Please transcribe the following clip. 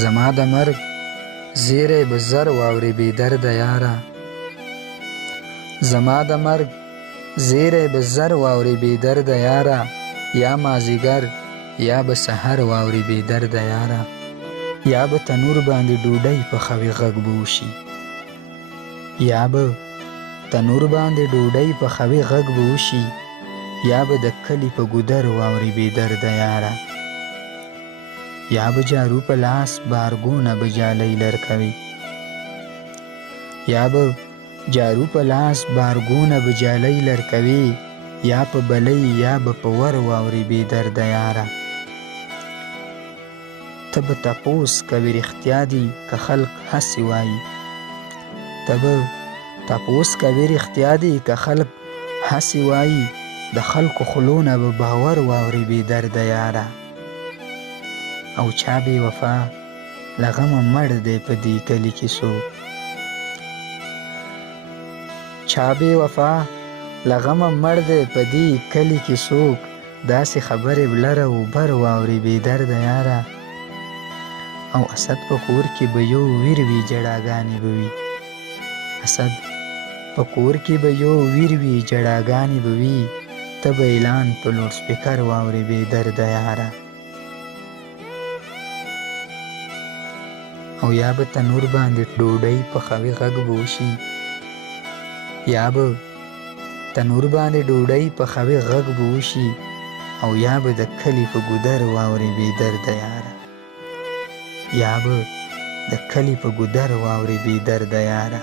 زما د مرګ زیری به زر واوري بې درده یاره. زما د مرګ زیری به زر واوري بې درده یاره. یا مازیګر یا به سحر واوري بې درده یاره. یا به تنور باندې ډوډۍ پخوي غږ به وشي. یا به تنور باندې ډوډۍ پخوي غږ به وشي. یا به د کلي په ګودر واوري بې درده یاره. یا به جارو په لاس بارګونه به جالۍ لرکوي. یا به جارو په لاس بارګونه به جالۍ لرکوي. یا په بلۍ یا به په ور واوري بې درده یاره. ته به تپوس کوې رښتیا دي که خلق هسې وایي. ته به تپوس کوې رښتیا دي که خلق هسې وایي. د خلکو خولو نه به باور واوري بې درده یاره. او چا بې وفا له غمه مړ دی په دې کلي کې څوک. چا بې وفا له غمه مړ دی په دې کلي کې څوک. داسې خبرې لره و بر واوري بې درده یاره. او اسد په کور کې به یو ویر وي جړاګانې به وي. اسد په کور کې به یو ویر وي جړاګانې به وي. ته به اعلان په لوډ سپیکر واوري بې درده یاره. او یا به تنور باندې ډوډۍ پخوي غږ به وشي. یا به تنور باندې ډوډۍ پخوي غږ به وشي. او یا به د کلي په ګودر واوري بې درده یاره. یا به د کلي په ګودر واوري بې درده یاره.